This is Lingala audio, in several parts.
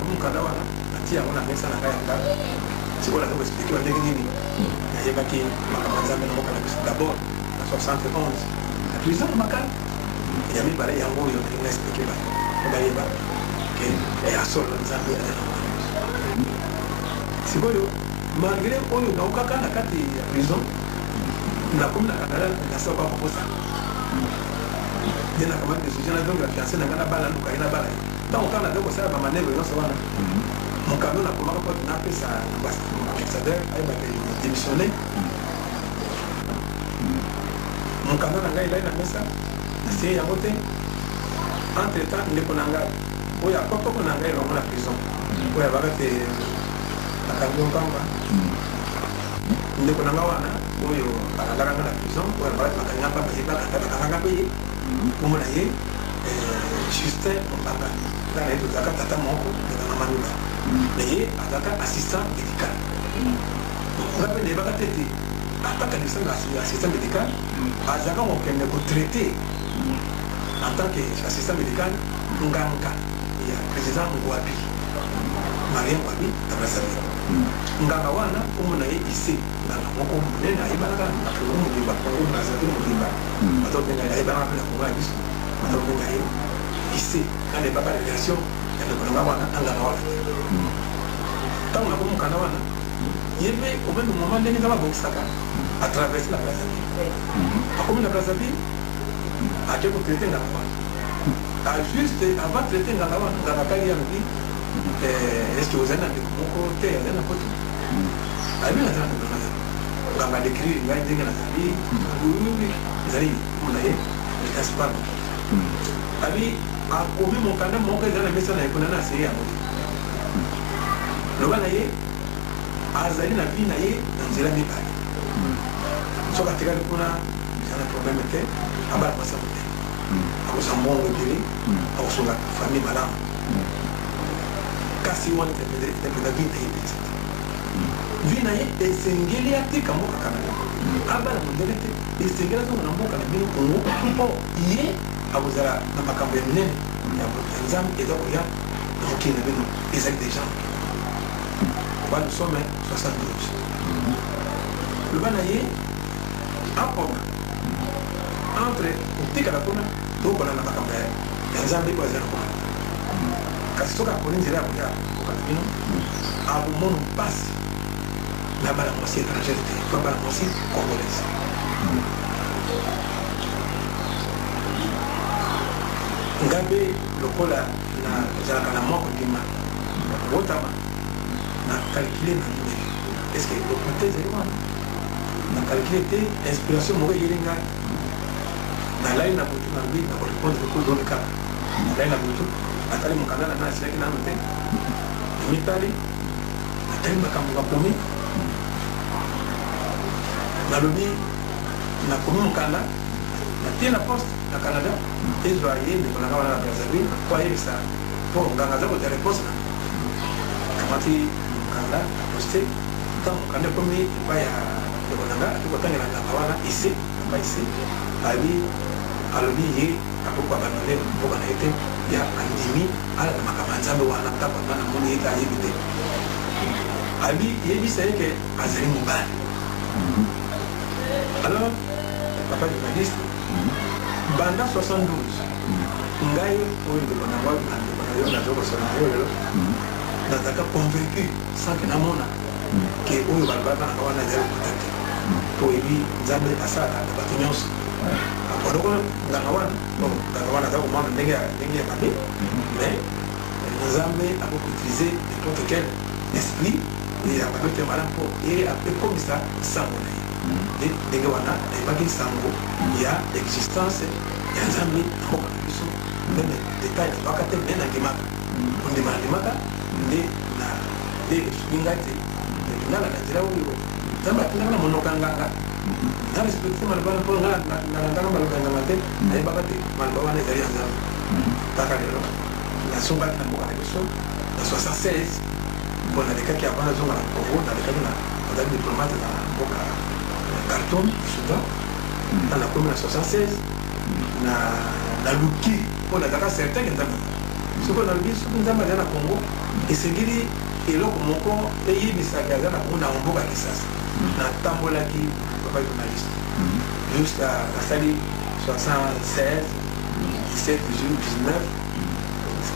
comme mukanda wana natia yango na mesa na ngai yanga sikoyo naza koexplike ba ndenge nini nayebaki makambo ya nzambe nakoka na biso d'abord na 71 na prison makala ya mibale yango oyo nalingi na explike bayeba ke ya solo nzambe aza na mwana biso sikoyo malgré oyo naokaka na kati ya prison nakomi na Canada nasa bakokosa nde nakamati desuge nazongi na fiancé na ngai na bala luka ye na bala ye ntango kaka naza kosala bamanevre nyonso wana mokano nakomaka mpo napesa ambassadeur ayebaka démissionné mokano na ngai elai na mesa nasie yango te entre temps ndeko na ngai oyo akotoko na ngai elongo na prison oyo abaka te nakangi mpamba ndeko na ngai wana oyo bakangaka nga na prison oyo abaka te bakangi mpamba ye bakangaka mpe ye komona ye Justin Mbanga nga na ye tozalaka tata moko ekanga manula na ye azalaka assistant médical nga mpe nayebaka te te apakanisa assistant médical azalaka kokende kotraite en tant que assistant médical nganga ya président Ngwabi Marie Ngwabi na Brazzaville nganga wana komona ye ise nganga moko monene ayebanaka na Congo mobimba Congo Brazzaville mobimba batobenga ayebanaka mpe na Congo ya biso batobenga ye ise nga nayebaka relation ya ndeko na nga wana anganga wana te ntango nakomi mokanda wana ye mpe omeme moma ndenge nga babongisaka atraverse la Brazzaville akomi na Brazzaville ake kotraite nganga wana juste avant traite nganga wana nganga kali yangi est-ce que ozali na ndeko moko te azali na poto ayebi nazali na ndeko nazali nganga décrire ngai ndenge nazali ezali mona ye espagne abi akomi mokanda moko ezali na mesa na ekona na aseye yango te loba na ye azali na vie na ye na nzela mibale soki atikali kuna eza na problème te abala mwasi ya motema akosa mbongo ebele akosunga famille malamu kasi wana epeza vie na ye mpenza te vie na ye esengeli atika mboka Canada abala mondele te esengeli azonga na mboka na bino Congo mpo ye akozala na makambo ya minene ya nzambe eza koya na mokili na bino ezali deja nous sommes 72 loba na ye apona entre kotikala kuna tokola na makambo ya nzambe oyo azali kuna kasi soki aponi nzela ya koya mboka na bino akomona mpasi na bala mwasi étrangère te to bala mwasi congolaise ngambe lokola na ezalaka na moko ndima botama na calculer na numeri est-ce que l'hypothèse est wana na calculer te inspiration moko eyeli ngai nalali na butu na mbi na korépondre kodome kaka nalali na butu natali mokanda na asilaki nano te namitali natali makambo bakomi nalobi nakomi mokanda natie na poste na Canada ezwa ye ndeko na nga wana na Brazzaville po ayebisa mpo nganga aza kozwa réponse na kamati mokanda na poste ntango mokanda ekomi epai ya ndeko na nga ati kotangela nganga wana ise apa ise abi alobi ye akoko abandone mboka na ye te ya andimi ala na makambo ya nzambe wana ntango anga namoni ye te ayebi te abi yebisa ye ke azali mobali alors papa journaliste banda 72 ngai oyo ndeko na nga na ndeko na yo naza kosola na yo lelo nazalaka convaincu sanke namona ke oyo balobaka nanga wana ezali lokota te po ebi nzambe asalaka na bato nyonso odoko nganga wana aza komona ndenge ya mabe mais nzambe akokoutilize n'importe quel esprit ya mabe te malamu mpo ekomisa sango na ye ndenge wana nayebaki sango ya existence ya nzambe na mboka na biso meme detail nabaka te me nandimaka ondima nandimaka nde esuki ngai te nganga na nzela oyo nzambe atindaka na monoko ya nganga na respecte maloba mpo nalanganga maloba ya nganga te nayebaka te maloba wana ezali ya nzambe taka lelo nasongaki na mboka na biso na 76 mpo nalekaki avant nazonga na Congo nalekaki nazali diplomate na mboka Khartoum Soudan na komi na 76 na luki mpo nazalaka certain ke nzambe Ce qu'on a vu, ce qu'on a vu dans le Congo, et c'est qu'il et là, comme on et il y a des gens qui ont un beau Kisasa. Dans le Tambola qui est pas journaliste. Jusqu'à la salle 76, 17, 19,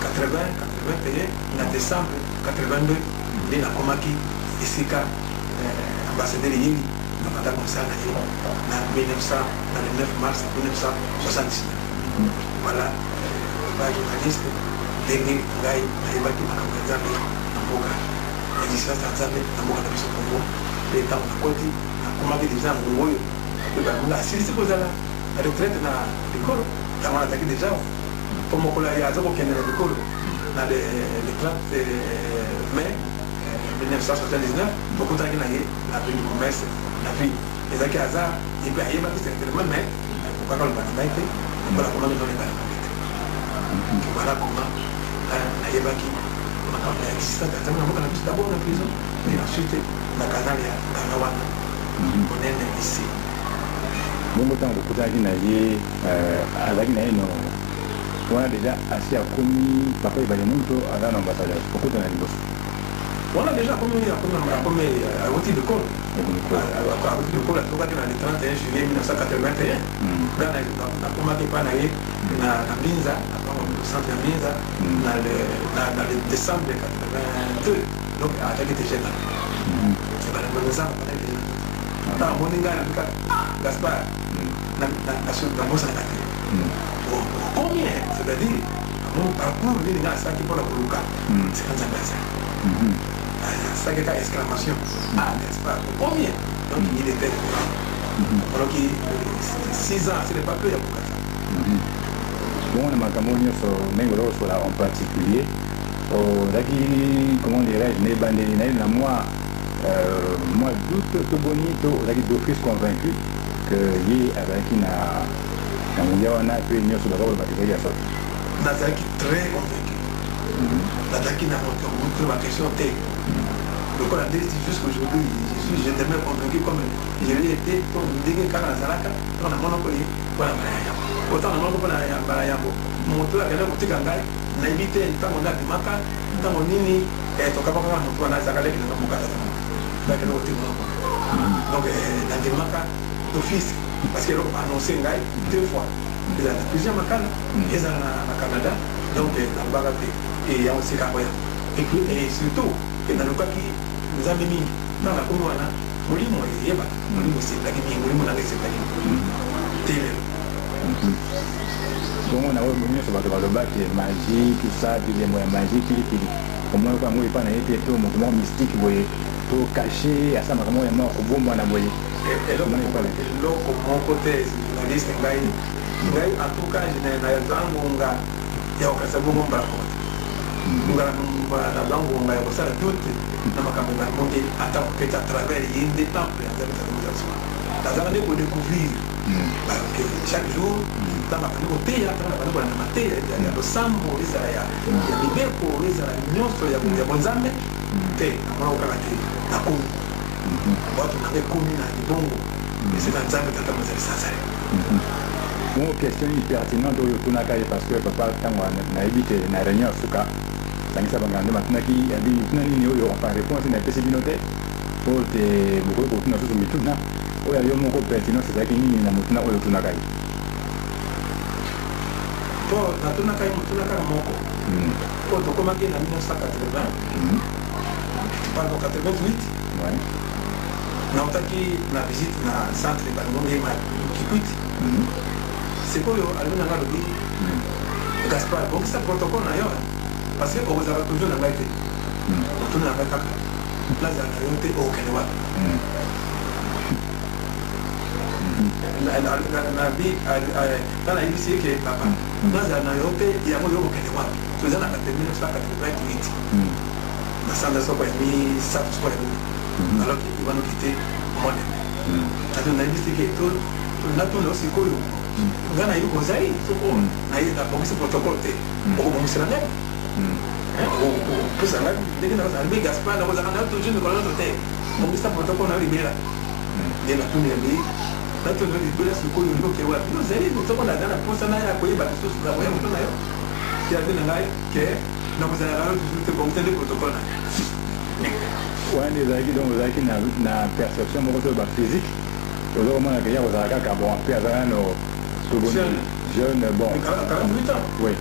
80, 81, en décembre 82, il y a Komaki et Sika, ambassadeur de Yili, dans le 9 mars 1979. Voilà, pas journaliste, dernier gars, il va qui m'a Nzambe, Namboka, et d'ici là, Nzambe, Namboka, dans le Congo, et dans le côté, Komaki déjà en Congo, si c'est pour ça, la retraite dans l'école, on a attaqué déjà. Comme on l'a dit, on a l'école dans le 30 mai 1979, beaucoup de gens qui ont la vie du commerce, la vie des Akazas, et puis il y a des éléments, mais pourquoi on ne va pas être, voilà comment on ne va pas être. Voilà comment il y a qui a existé d'abord en prison, et ensuite la canal et la Nawana, on est ici. Bongo tango kutaki na ye azaki na ye no wana deja asi akomi papa ibale muntu aza na ambassadeur okuta na liboso wana deja akomi awuti l'école awuti l'école atokaki na le 31 juillet 1981 ngana nakomaki epai na ye na Mbinza na centre ya Mbinza na le décembre 82 donc ataki déjà là banamoneza banaki déjà ntango amoni ngai nabika Gaspard na bosa na kati combien c'est-à-dire mon parcours il y a ça qui pour la coloca c'est quand ça passe ça qui est exclamation n'est-ce pas combien donc il était alors que 6 ans c'est pas peu ya kokata bon na makambo nyonso ndenge lokosola en particulier ozalaki comment dirais-je nebandeli na ye na moi doute to boni to ozalaki d'office convaincu que ye azalaki na nguya wana pe nyonso bakoloba ezali ya soki nazalaki très convaincu nazalaki na moto ma question te lokola nde jusqu'aujourd'hui je demeure convaincu comme je l'ai été pour ndenge kaka nazalaka to na monoko ye mpona mbala ya yambo autant na monoko mpona mbala ya yambo moto akenda kotika ngai nayebi te ntango nabimaka ntango nini tokabaka moto wana azalaka leki nanga mokata nakenda kotika monoko donc nandimaka d'office parce que l'on a annoncé 2 fois. Il y a plusieurs makala, il y a au Canada, donc dans le Bagapé, et il y a aussi Kaboya. Et surtout, dans le cas qui nous a mis dans la Kouana, Moulimo et Yeba, Moulimo c'est la Guinée, Moulimo n'a pas été télé. Donc on a remis sur le bac qui est magique, tout ça, puis les moyens magiques, au moins quand on n'est pas dans les pieds, mouvement mystique, tout caché, à ça, comment est mort, au bon moment, et là, mon côté, la liste est là. En tout cas, je n'ai pas d'angonga. Il y a aucun second barcode. Nous avons la langue, on a aussi la doute. Nous avons dit à travers des temples. La zone pour découvrir. Chaque jour, dans ma côté, il y a le sambo, il y a le beko, il y a l'union, il y a le bonzame. Il y a la cour. Watu na komi na libongo c'est dans ça que tata mzali sasa bon question pertinente oyo tunaka parce que papa tango na ebite na réunion suka tangisa bangande matunaki abi tunani ni oyo en réponse na pesi binote pour te beaucoup ko tuna susu mituna oyo yo moko pertinent c'estaki nini na mutuna oyo tunaka to na tunaka moko ko to komaki na 1980 pardon 88 ouais nautaki na visite na centre balongo ma Kikwit c'est quoi aluna na lobi Gaspard bon ça protocole na yo parce que on vous a toujours na baite on na baite place à la yote au Kenya na bi dans la ici que papa place à la yote ya mo yo Kenya so za na 1988 na sanda so kwa mi satu so alors qu'ils vont nous quitter moi même. On a dit que tout le monde aussi cool. On a eu aux aïe, on a eu la police protocole. On va se rendre. On peut s'en aller. Dès que nous avons Gaspard, nous avons toujours une colonne de terre. On peut s'en protocole à libérer. Et la tournée est là, tout le monde libère ce cool. Nous allons nous avons la poste à la cour, la qui a dit que nous avons toujours été le protocole. Ouais, les amis, donc, vous avez une perception physique. Vous avez un bon, jeune, bon. 48 ans. Oui.